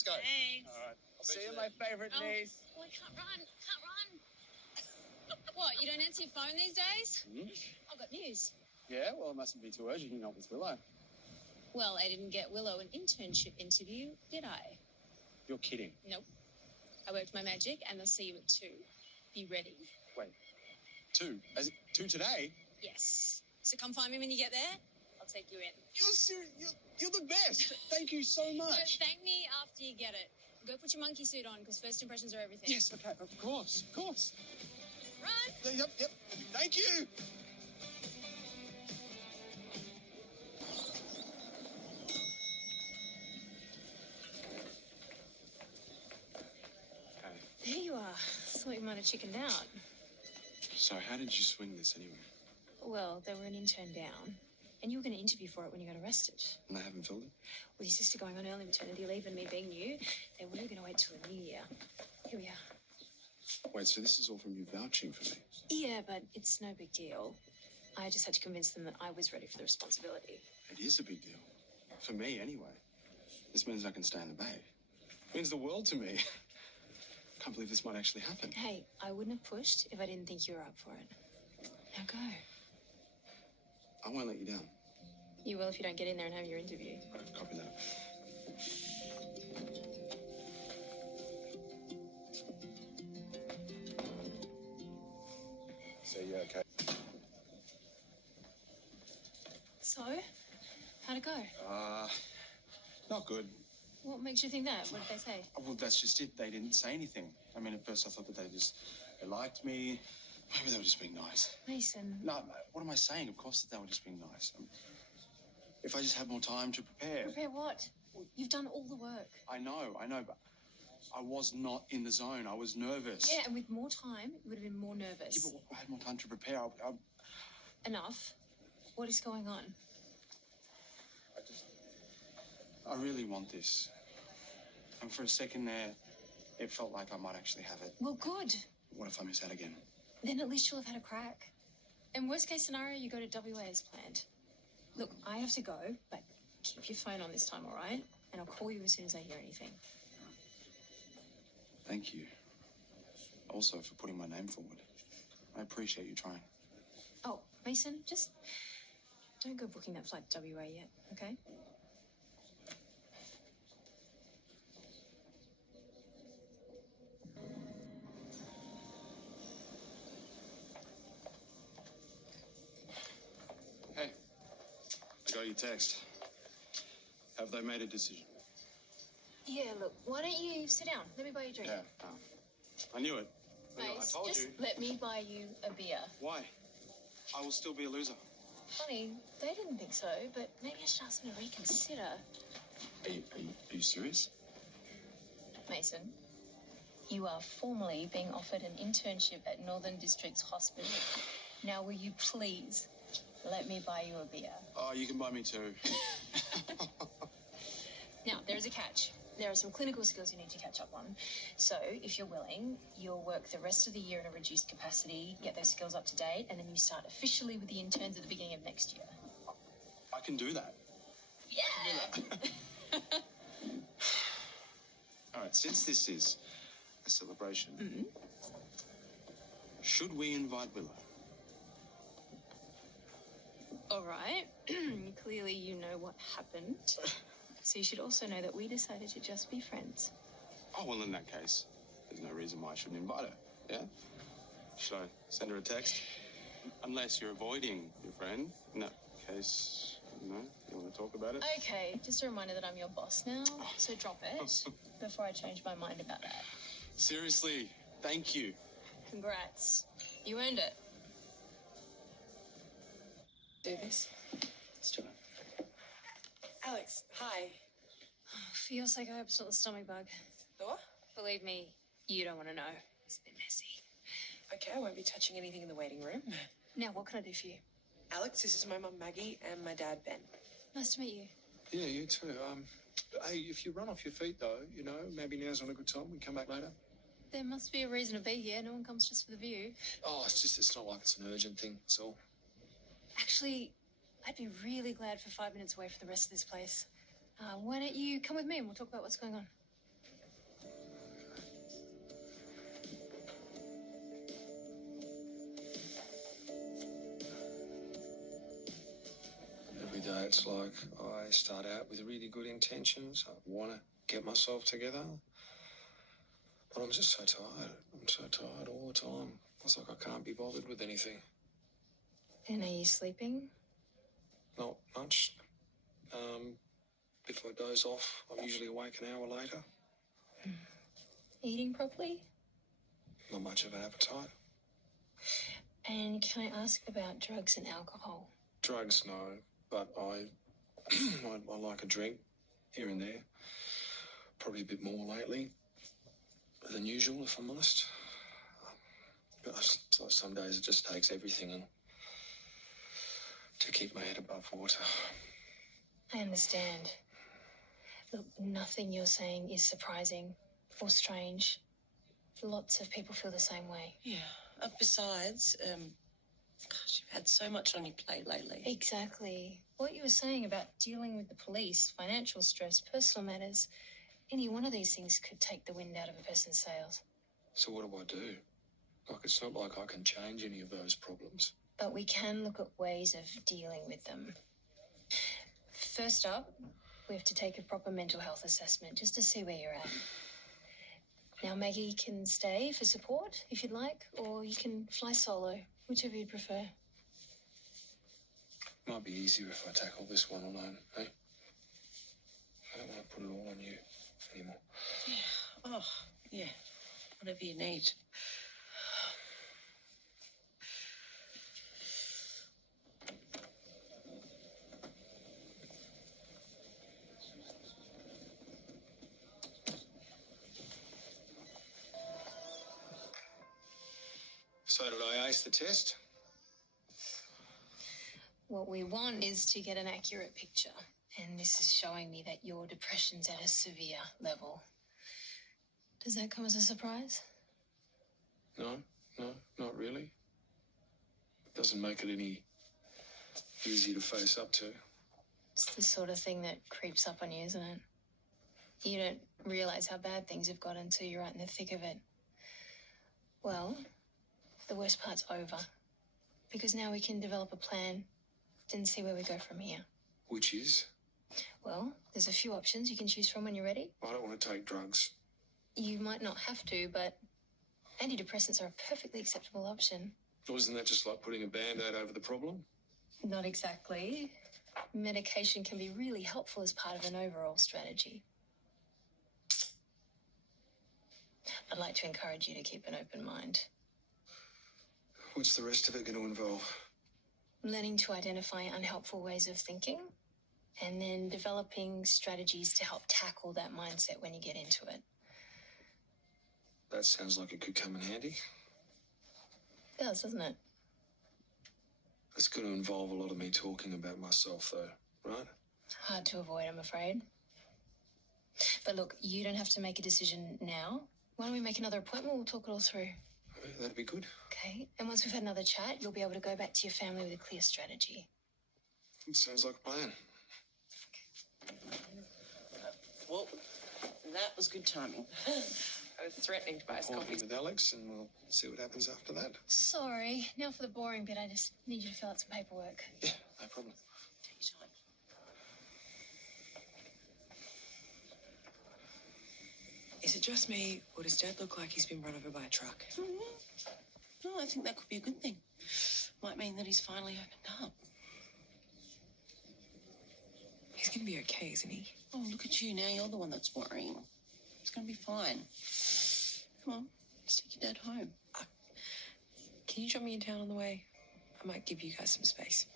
let's go. Thanks. All right. See you, my favourite niece. Oh, I can't run. Can't run. What, you don't answer your phone these days? I've got news. Yeah, well, it mustn't be too urgent. You're not with Willow. Well, I didn't get Willow an internship interview, did I? You're kidding. Nope. I worked my magic and they'll see you at 2. Be ready. Wait, 2? As in 2 today? Yes. So come find me when you get there. I'll take you in. You're serious? You're the best. Thank you so much. So thank me after you get it. Go put your monkey suit on because first impressions are everything. Yes, okay, of course, of course. Run. Yep. Thank you. There you are. Thought you might have chickened out. So how did you swing this anyway? Well, they were an intern down, and you were going to interview for it when you got arrested. And they haven't filled it? With your sister going on early maternity leave and me being new, they were going to wait till the new year. Here we are. Wait, so this is all from you vouching for me? Yeah, but it's no big deal. I just had to convince them that I was ready for the responsibility. It is a big deal. For me, anyway. This means I can stay in the Bay. It means the world to me. Can't believe this might actually happen. Hey, I wouldn't have pushed if I didn't think you were up for it. Now go. I won't let you down. You will if you don't get in there and have your interview. Copy that. So you okay? So, how'd it go? Not good. What makes you think that? What did they say? Well, that's just it. They didn't say anything. I mean, at first I thought that they liked me. Maybe they were just being nice. Mason. No, what am I saying? Of course that they were just being nice. If I just had more time to prepare. Prepare what? You've done all the work. I know, but I was not in the zone. I was nervous. Yeah, and with more time, you would have been more nervous. Yeah, but I had more time to prepare. Enough. What is going on? I really want this. And for a second there, it felt like I might actually have it. Well, good. What if I miss out again? Then at least you'll have had a crack. In worst case scenario, you go to WA as planned. Look, I have to go, but keep your phone on this time, all right? And I'll call you as soon as I hear anything. Thank you. Also for putting my name forward. I appreciate you trying. Oh, Mason, just don't go booking that flight to WA yet, okay? Hey, I got your text. Have they made a decision? Yeah, look, why don't you sit down? Let me buy you a drink. Yeah, I knew it. I told just you. Let me buy you a beer. Why? I will still be a loser. Funny, they didn't think so, but maybe I should ask them to reconsider. Are you serious? Mason, you are formally being offered an internship at Northern Districts Hospital. Now, will you please let me buy you a beer? Oh, you can buy me two. Now, there's a catch. There are some clinical skills you need to catch up on. So, if you're willing, you'll work the rest of the year in a reduced capacity, get those skills up to date, and then you start officially with the interns at the beginning of next year. I can do that. Yeah! All right, since this is a celebration, should we invite Willow? All right. Clearly you know what happened. So you should also know that we decided to just be friends. Oh, well, in that case, there's no reason why I shouldn't invite her, yeah? Should I send her a text? Unless you're avoiding your friend. In that case, no, you want to talk about it? Okay, just a reminder that I'm your boss now, so drop it before I change my mind about that. Seriously, thank you. Congrats. You earned it. Do this. Let's do it. Alex, hi. For your sake, I hope it's not the stomach bug. The what? Believe me, you don't want to know. It's been messy. Okay, I won't be touching anything in the waiting room. Now, what can I do for you? Alex, this is my mum Maggie and my dad Ben. Nice to meet you. Yeah, you too. Hey, if you run off your feet though, you know, maybe now's not a good time. We can come back later. There must be a reason to be here. No one comes just for the view. Oh, it's not like it's an urgent thing. That's all. Actually, I'd be really glad for 5 minutes away from the rest of this place. Why don't you come with me and we'll talk about what's going on? know, it's like I start out with really good intentions. I want to get myself together. But I'm just so tired. I'm so tired all the time. It's like I can't be bothered with anything. And are you sleeping? Not much. If I doze off, I'm usually awake an hour later. Eating properly? Not much of an appetite. And can I ask about drugs and alcohol? Drugs, no. But I like a drink here and there. Probably a bit more lately than usual, if I'm honest. But some days it just takes everything and to keep my head above water. I understand. Look, nothing you're saying is surprising or strange. Lots of people feel the same way. Yeah. Besides, gosh, you've had so much on your plate lately. Exactly. What you were saying about dealing with the police, financial stress, personal matters, any one of these things could take the wind out of a person's sails. So what do I do? Like, it's not like I can change any of those problems. But we can look at ways of dealing with them. First up, we have to take a proper mental health assessment just to see where you're at. Now, Maggie can stay for support if you'd like, or you can fly solo, whichever you'd prefer. Might be easier if I tackle this one alone, eh? I don't want to put it all on you anymore. Yeah. Oh, yeah. Whatever you need. So did I ace the test? What we want is to get an accurate picture, and this is showing me that your depression's at a severe level. Does that come as a surprise? No, not really. It doesn't make it any easier to face up to. It's the sort of thing that creeps up on you, isn't it? You don't realise how bad things have got until you're right in the thick of it. Well, the worst part's over, because now we can develop a plan and see where we go from here. Which is? Well, there's a few options you can choose from when you're ready. I don't want to take drugs. You might not have to, but antidepressants are a perfectly acceptable option. Wasn't that just like putting a Band-Aid over the problem? Not exactly. Medication can be really helpful as part of an overall strategy. I'd like to encourage you to keep an open mind. What's the rest of it going to involve? Learning to identify unhelpful ways of thinking, and then developing strategies to help tackle that mindset when you get into it. That sounds like it could come in handy. It does, doesn't it? It's going to involve a lot of me talking about myself, though, right? Hard to avoid, I'm afraid. But look, you don't have to make a decision now. Why don't we make another appointment? We'll talk it all through. Okay, that'd be good. Okay, and once we've had another chat, you'll be able to go back to your family with a clear strategy. It sounds like a plan. Well, that was good timing. I was threatening to buy us Appointment coffees. with Alex, and we'll see what happens after that. Sorry, now for the boring bit. I just need you to fill out some paperwork. Yeah, no problem. Take your time. Is it just me, or does Dad look like he's been run over by a truck? No, I think that could be a good thing. Might mean that he's finally opened up. He's gonna be okay, isn't he? Oh, look at you now. You're the one that's worrying. It's going to be fine. Come on, let's take your dad home. Can you drop me in town on the way? I might give you guys some space.